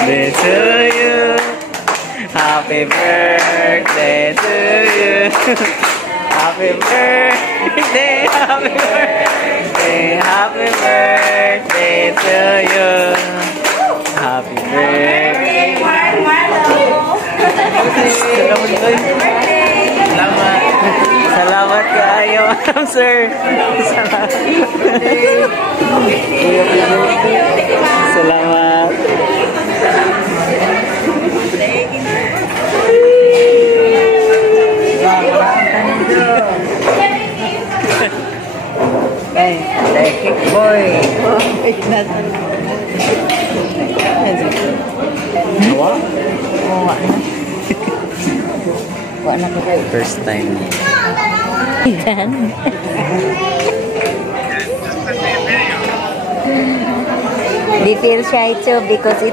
birthday to you. Happy birthday to you. Happy birthday, happy birthday, happy birthday to you. Happy birthday. Salamat. Salamat kayo, ma'am, sir. Salamat. Salamat. Kick boy. What? Wala na kayo. First time niya. They feel shy too because